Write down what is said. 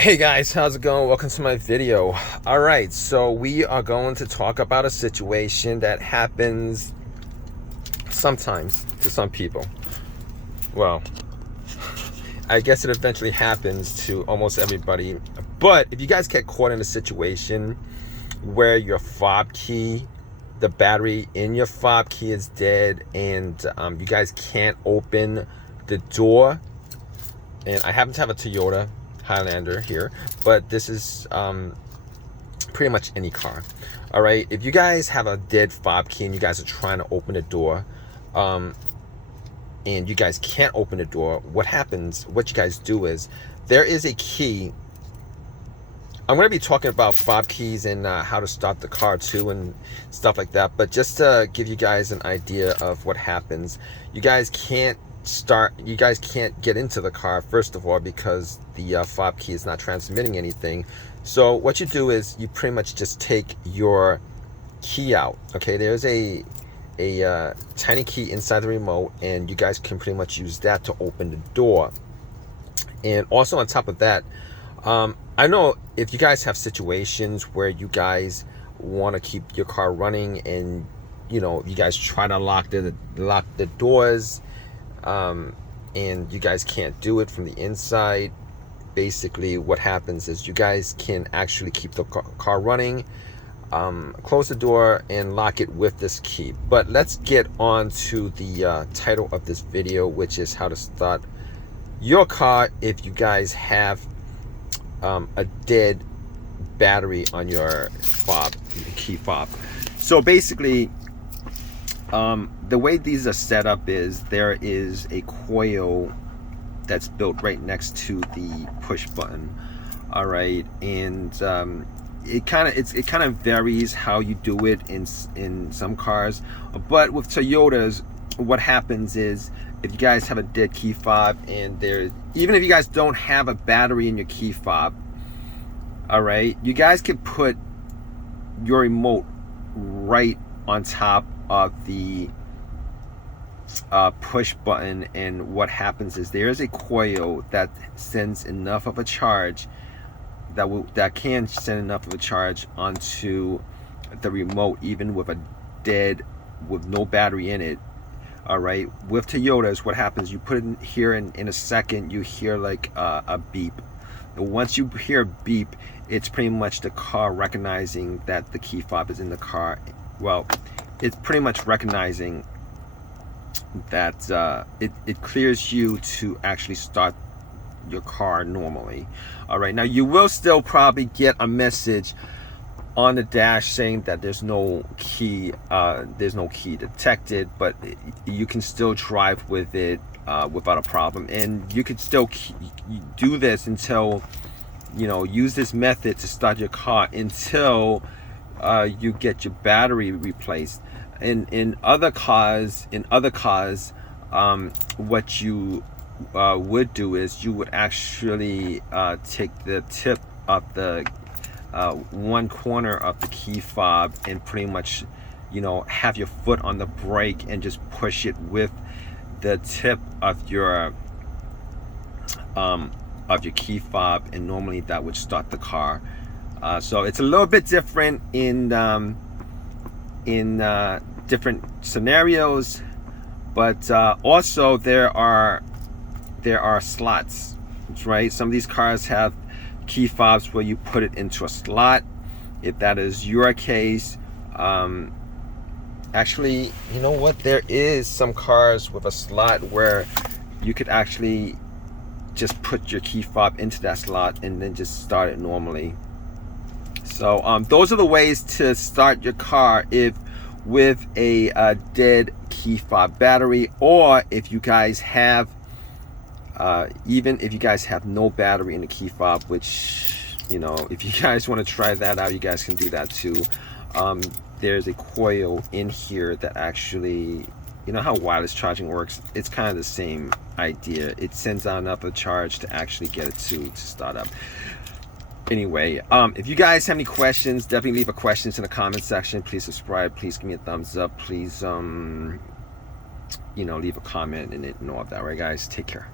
Hey guys, how's it going? Welcome to my video. Alright, so we are going to talk about a situation that happens sometimes to some people. Well, I guess it eventually happens to almost everybody. But if you guys get caught in a situation where your fob key, the battery in your fob key is dead, and you guys can't open the door, and I happen to have a Toyota Highlander here, but this is pretty much any car. All right, if you guys have a dead fob key and you guys are trying to open the door, and you guys can't open the door, what you guys do is, there is a key. I'm going to be talking about fob keys and how to start the car too and stuff like that, but just to give you guys an idea of what happens, you guys can't get into the car, first of all, because the fob key is not transmitting anything. So what you do is you pretty much just take your key out. Okay, there's a tiny key inside the remote, and you guys can pretty much use that to open the door. And also on top of that, I know if you guys have situations where you guys want to keep your car running, and you guys try to lock the doors, and you guys can't do it from the inside. Basically what happens is you guys can actually keep the car running, close the door and lock it with this key. But let's get on to the title of this video, which is how to start your car if you guys have a dead battery on your key fob. So basically, the way these are set up is there is a coil that's built right next to the push button. All right, and it kind of varies how you do it in some cars, but with Toyotas, what happens is if you guys have a dead key fob, and even if you guys don't have a battery in your key fob, all right, you guys can put your remote right on top of the push button, and what happens is there is a coil that sends enough of a charge that can send enough of a charge onto the remote, even with no battery in it. All right, with Toyotas, what happens, you put it in here, in a second you hear like a beep. And once you hear a beep, it's pretty much the car recognizing that the key fob is in the car. Well, it's pretty much recognizing that it clears you to actually start your car normally. All right, now you will still probably get a message on the dash saying that there's no key detected, but you can still drive with it without a problem, and you could still do this until use this method to start your car until you get your battery replaced. In other cars, what you would do is you would actually take the tip of the one corner of the key fob and pretty much have your foot on the brake and just push it with the tip of your key fob, and normally that would start the car. So it's a little bit different in different scenarios, but also there are slots, right? Some of these cars have key fobs where you put it into a slot. If that is your case, actually, you know what, there is some cars with a slot where you could actually just put your key fob into that slot and then just start it normally. So those are the ways to start your car with a dead key fob battery, or if you guys have even if you guys have no battery in the key fob, which if you guys want to try that out, you guys can do that too. There's a coil in here that actually, how wireless charging works, it's kind of the same idea. It sends out enough of a charge to actually get it to start up. Anyway, if you guys have any questions, definitely leave a questions in the comment section. Please subscribe, please give me a thumbs up, please leave a comment and all of that. Right guys, take care.